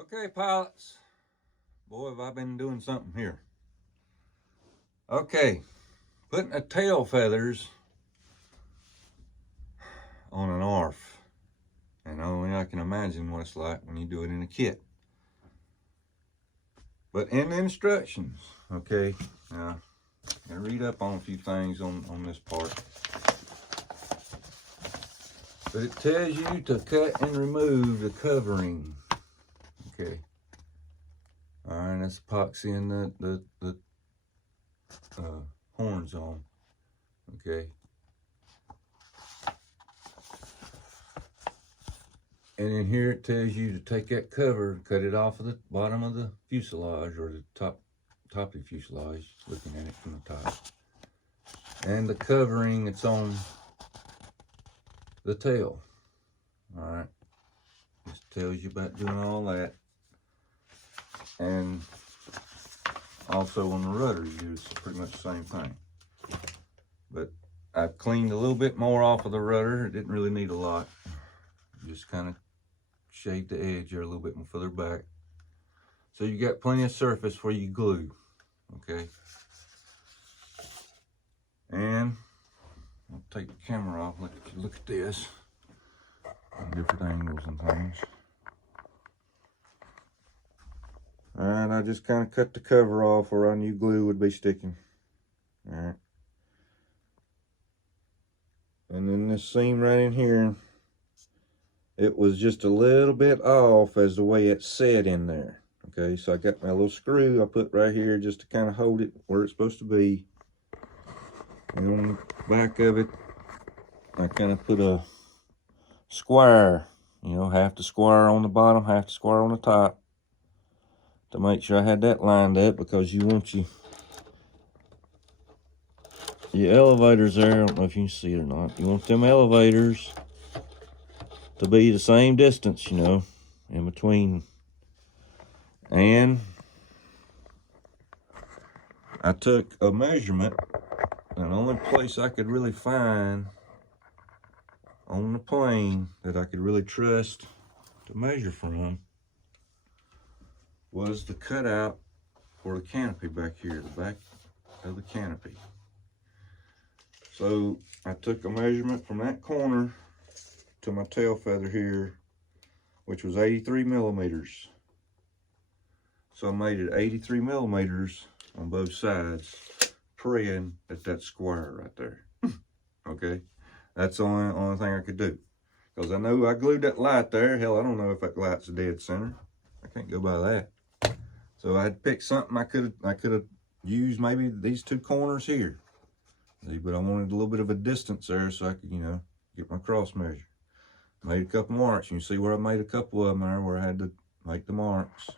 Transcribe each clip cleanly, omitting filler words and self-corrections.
Okay, pilots. Boy, have I been doing something here. Okay, putting the tail feathers on an ARF. And only I can imagine what it's like when you do it in a kit. But in the instructions, okay, now I read up on a few things on this part. But it tells you to cut and remove the covering. Okay. Alright, that's epoxying the horns on. Okay. And in here it tells you to take that cover, cut it off of the bottom of the fuselage, or the top of the fuselage, looking at it from the top. And the covering that's on the tail. Alright. Just tells you about doing all that. And also on the rudder, you do pretty much the same thing. But I've cleaned a little bit more off of the rudder. It didn't really need a lot. Just kind of shade the edge there a little bit more further back. So you got plenty of surface for you glue. Okay. And I'll take the camera off, look at this. Different angles and things. And I just kind of cut the cover off where I knew glue would be sticking. Alright. And then this seam right in here, it was just a little bit off as the way it's set in there. Okay, so I got my little screw I put right here just to kind of hold it where it's supposed to be. And on the back of it, I kind of put a square, you know, half the square on the bottom, half the square on the top, to make sure I had that lined up, because you want your elevators there. I don't know if you can see it or not. You want them elevators to be the same distance, you know, in between. And I took a measurement, and the only place I could really find on the plane that I could really trust to measure from was the cutout for the canopy back here, the back of the canopy. So I took a measurement from that corner to my tail feather here, which was 83 millimeters. So I made it 83 millimeters on both sides, praying at that square right there. Okay, that's the only thing I could do, because I know I glued that light there. Hell, I don't know if that light's a dead center. I can't go by that. So I had picked something I could have used, maybe these two corners here. But I wanted a little bit of a distance there so I could, you know, get my cross measure. Made a couple marks. You can see where I made a couple of them there where I had to make the marks.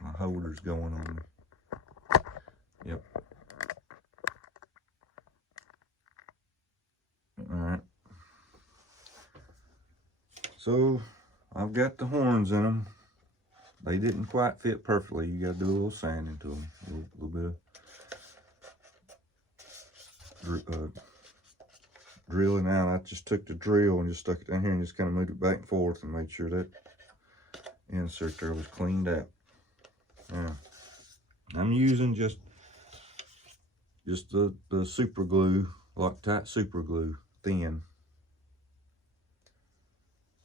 My holder's going on. Yep. Alright. So I've got the horns in them. They didn't quite fit perfectly. You got to do a little sanding to them. A little bit of drilling out. I just took the drill and just stuck it down here and just kind of moved it back and forth and made sure that insert there was cleaned out. Now, I'm using just the super glue, Loctite super glue, thin.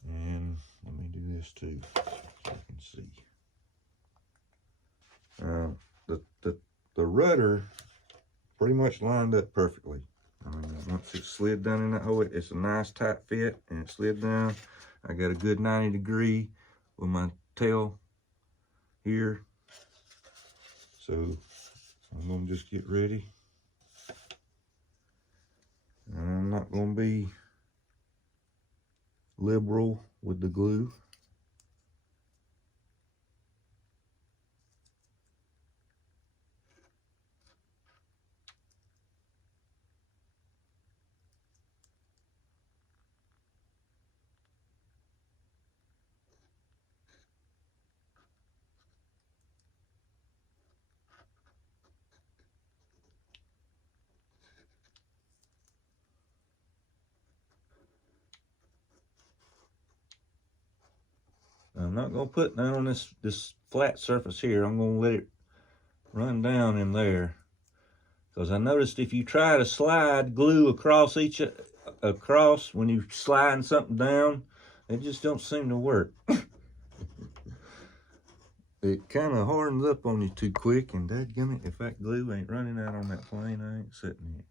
And let me do this too, so you can see. The rudder pretty much lined up perfectly. I mean, once it slid down in that hole, it's a nice tight fit, and it slid down. I got a good 90 degree with my tail here. So I'm gonna just get ready. And I'm not gonna be liberal with the glue. I'm not gonna put none on this flat surface here. I'm gonna let it run down in there, because I noticed if you try to slide glue across when you're sliding something down, it just don't seem to work. It kind of hardens up on you too quick, and dadgummit, if that glue ain't running out on that plane, I ain't sitting here.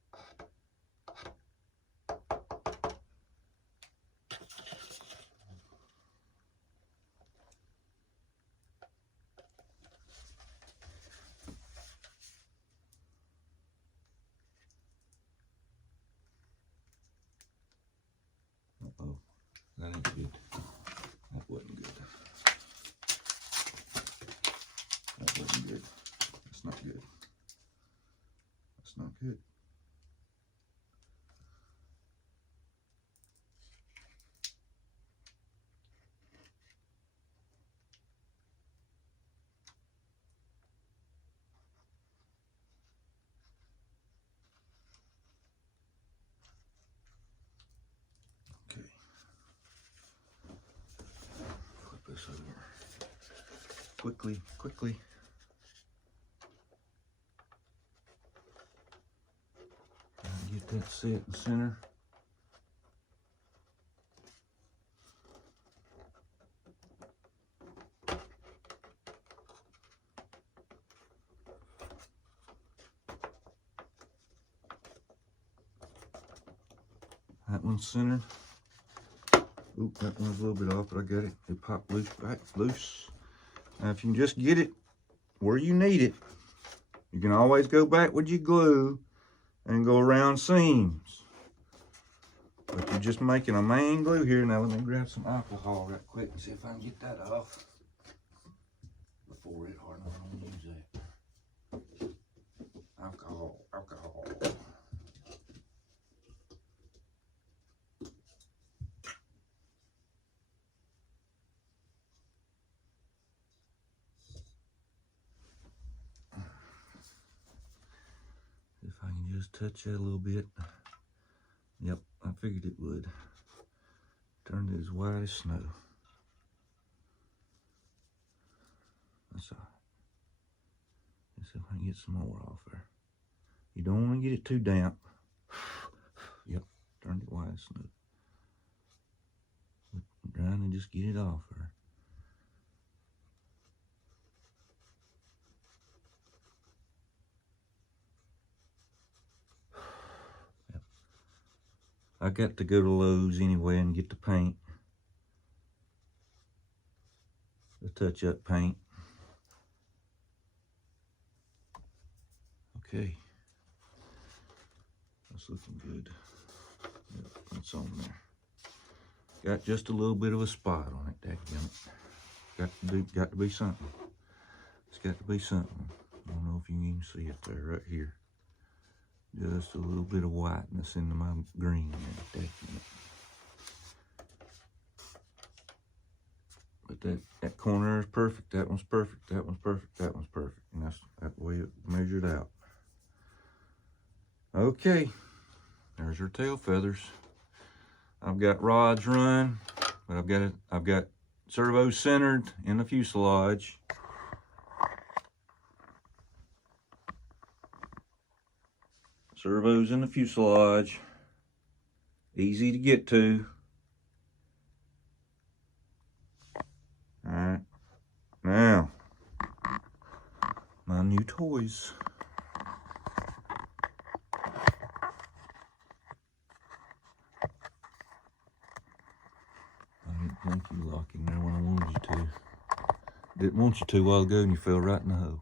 Uh-oh, that ain't good. That wasn't good. That wasn't good. That's not good. That's not good. Okay. Flip this over. Quickly, quickly. Get that set in the center. That one's centered. Oop, that one's a little bit off, but I got it. It popped loose, back loose. Now, if you can just get it where you need it, you can always go back with your glue and go around seams. But you're just making a main glue here. Now, let me grab some alcohol right quick and see if I can get that off before it hardens. I'm gonna use that. Alcohol, alcohol. If I can just touch that a little bit. Yep, I figured it would. Turned it as white as snow. That's all right. Let's see if I can get some more off there. You don't want to get it too damp. Yep, turned it white as snow. Trying to just get it off there. Yep. I got to go to Lowe's anyway and get the paint. The touch-up paint. Okay. That's looking good. Yep, that's on there. Got just a little bit of a spot on it, dadgummit. Got to be something. It's got to be something. I don't know if you can even see it there, right here. Just a little bit of whiteness into my green there, dadgummit. But that corner is perfect. That one's perfect. That one's perfect. That one's perfect. And that's the way it measured out. Okay, there's her tail feathers. I've got rods run, but I've got servos centered in the fuselage. Servos in the fuselage. Easy to get to. All right, now my new toys. Thank you, locking there when I wanted you to. Didn't want you to a while ago and you fell right in the hole.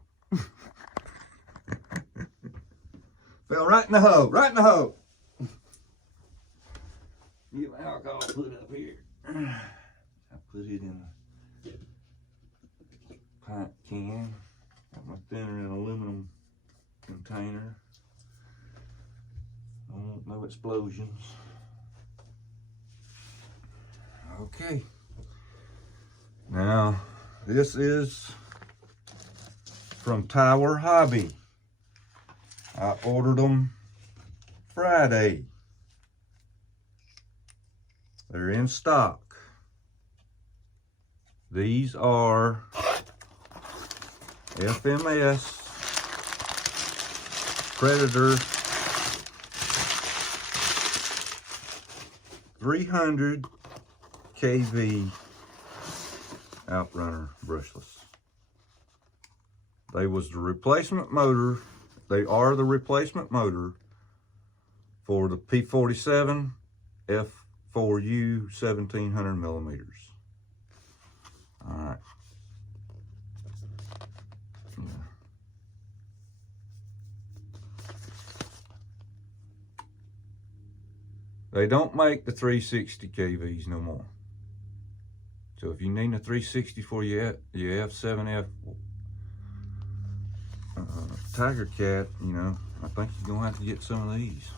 Fell right in the hole, right in the hole. Get my alcohol put up here. I put it in a pint can. Got my thinner in an aluminum container. I don't want no explosions. Okay. Now, this is from Tower Hobby. I ordered them Friday. They're in stock. These are FMS Predator 300 kV Outrunner brushless. They was the replacement motor. They are the replacement motor for the P47 F4U 1700 millimeters. All right. Yeah. They don't make the 360 kVs no more. So if you need a 360 for your F7F Tiger Cat, you know, I think you're gonna have to get some of these,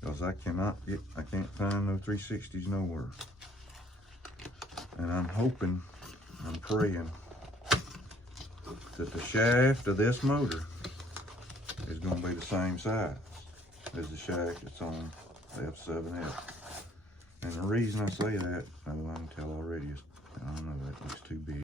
because I can't find no 360s nowhere. And I'm hoping, I'm praying that the shaft of this motor is gonna be the same size as the shaft that's on the F7F. And the reason I say that, I can tell already, is I don't know, that looks too big.